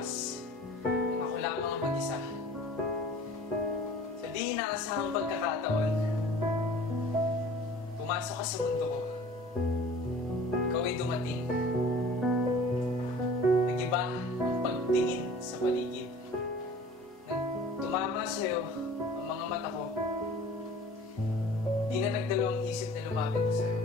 bukas nang ako lamang ang mag-isa. Sa di inaasahang pagkakataon, pumasok ka sa mundo ko. Ikaw ay dumating. Nag-iba ang pagtingin sa paligid. Nang tumama sa'yo ang mga mata ko, di na nagdalawang isip na lumapit ko sa'yo.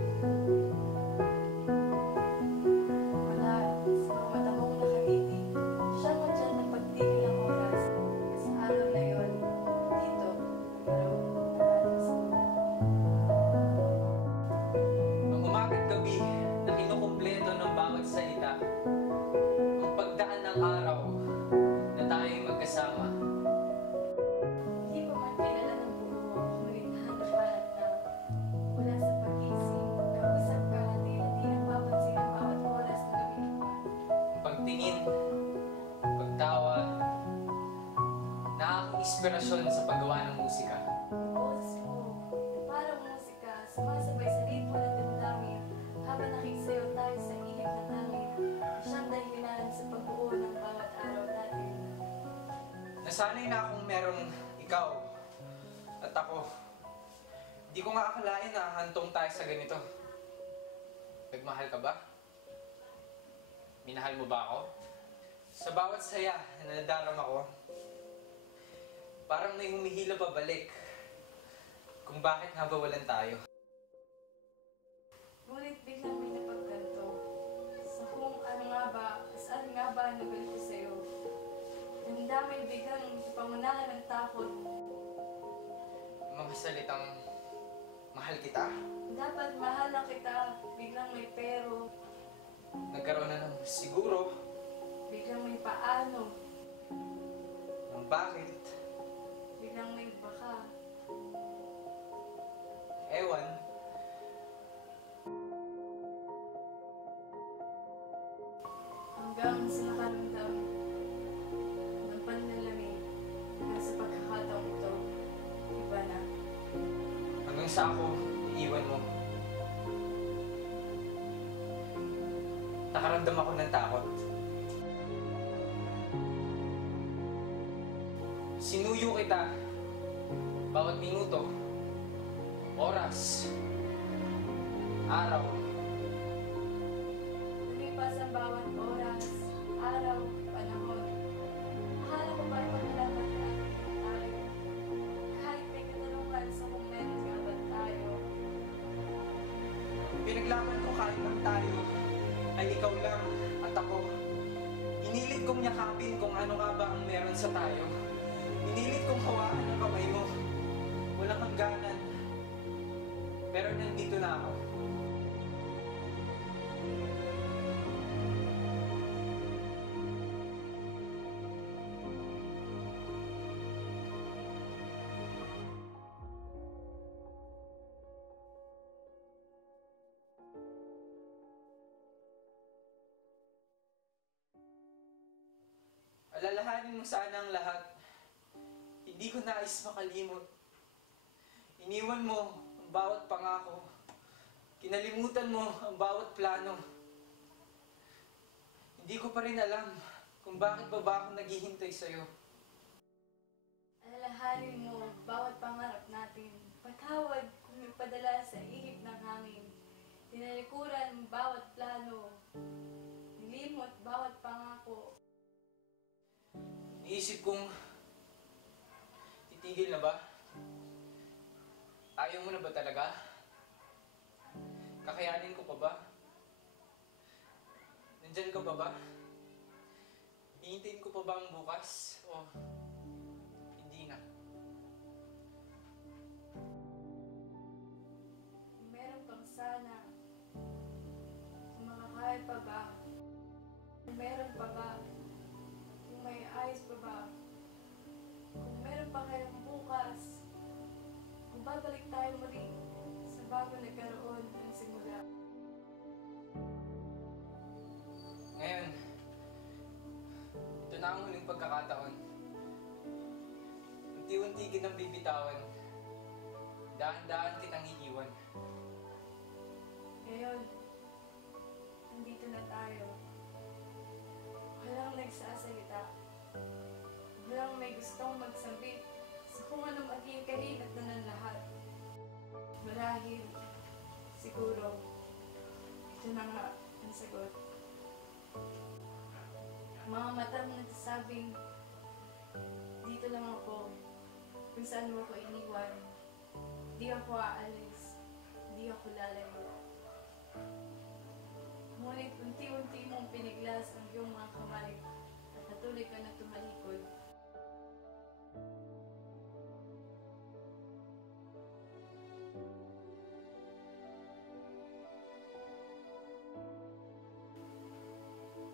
Inspirasyon sa paggawa ng musika. Boses mo, parang musika, sumasabay sa ritmo ng damdamin habang nakisayaw tayo sa ihip ng hangin. Siyang dahilan sa pagbuo ng bawat araw natin. Nasanay na akong merong ikaw at ako. Di ko nga akalain na hantong tayo sa ganito. Nagmahal ka ba? Minahal mo ba ako? Sa bawat saya na nadarama ko, parang may humihila pabalik kung bakit nga ba walan tayo. Ngunit biglang may napagkanto sa kung ano nga ba, saan nga ba nagal ko sa'yo. Damdamin biglang pangunahan ng takot. Mga salitang, mahal kita. Dapat mahal na kita, biglang may pero. Nagkaroon na ng siguro. Biglang may paano. Ng bakit. Biglang may baka. Ewan. Hanggang sa nakaramdam ng panlalamig na sa pagkakataong ito, iba na. Hanggang sa ako, iiwan mo. Nakaramdam ako ng takot. Sinuyo kita bawat minuto, oras, araw. Lumipas ang bawat oras, araw, panahon. Akala ko ba magkalaman natin tayo? Kahit may katanungan sa kung meron nga ba tayo. Pinaglaban ko kahit lang tayo ay ikaw lang at ako. Inilit kong yakapin kung ano nga ba ang meron sa tayo. Inilit kong hawakan ang kamay mo. Walang hangganan. Pero nandito na ako. Alalahanin mo sana ang lahat. Hindi ko nais makalimot. Iniwan mo ang bawat pangako. Kinalimutan mo ang bawat plano. Hindi ko pa rin alam kung bakit ba ako naghihintay sa'yo. Alalahanin mo bawat pangarap natin. Patawad kung nagpadala sa ihip ng hangin. Tinalikuran bawat plano. Nilimot bawat pangako. Iisip kong titigil na ba? Ayaw mo na ba talaga? Kakayanin ko pa ba? Nandyan ka pa ba? Hihintayin ko pa ba ang bukas? O hindi na? Meron pang sana. Kung makakaya pa ba? Kung meron pa ba? Kung may ayos pa ba? Kung meron pa kayong bukas? Kung babalik tayo muli sa bago nagkaroon ng simula. Ngayon, ito na ang huling pagkakataon. Unti-unti kitang bibitawan. Dahan-dahan kitang iiwan. Ngayon, nandito na tayo. Wala Walang nagsasalita. Walang may gustong magsambit sa kung ano maging kahinat na ng lahat. Marahil, siguro, ito na nga ang sagot. Mga matang nagsasabing, dito lang ako, kung saan mo ako iniwan. Di ako aalis, di ako lalayo. Ngunit unti-unti mong piniglas ang iyong mga kamay at patuloy ka na tumalikod.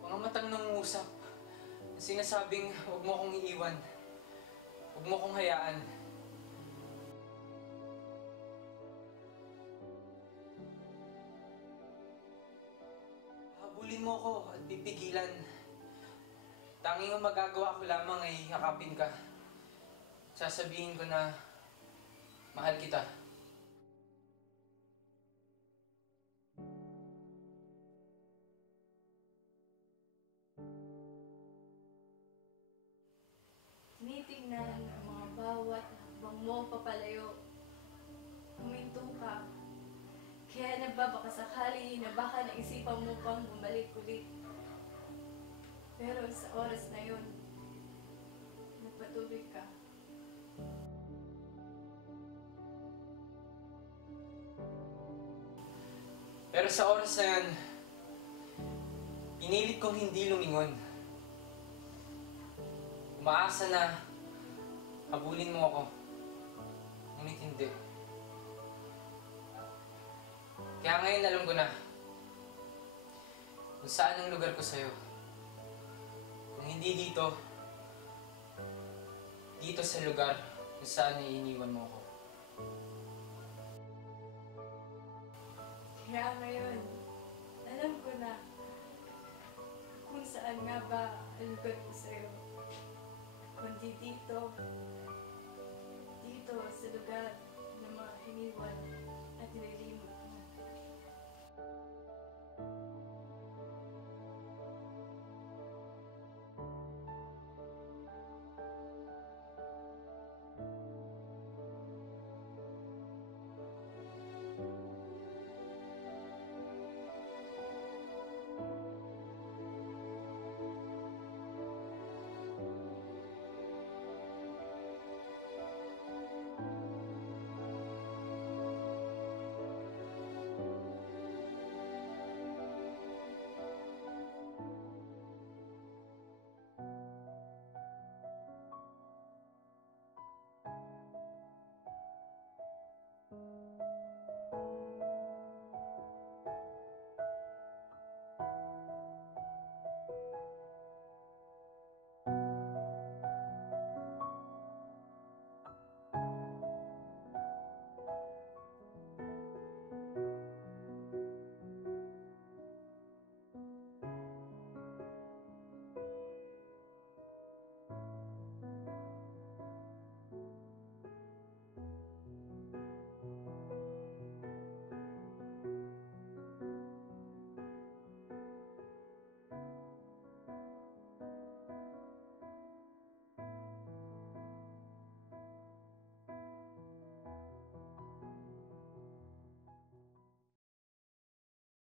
Mga matang nangungusap. Sinasabing, huwag mo akong iiwan. Huwag mo akong hayaan. Habulin mo ako at pipigilan. Tanging ang magagawa ko lamang ay yakapin ka. Sasabihin ko na mahal kita. Tinitignan ang mga bawat hakbang mo papalayo. Huminto ka. Kaya nagbabaka sakali na baka naisipan mo pang bumalik ulit. Pero sa oras na yun, nagpatuloy ka. Pero sa oras na yan, pinilit kong hindi lumingon. Umaasa na habulin mo ako. Ngunit hindi. Kaya ngayon alam ko na kung saan ang lugar ko sa'yo. Kung hindi dito, dito sa lugar kung saan iniiwan mo ako. Kaya ngayon, alam ko na kung saan nga ba ang lugar ko sa'yo. Kundi dito sa lugar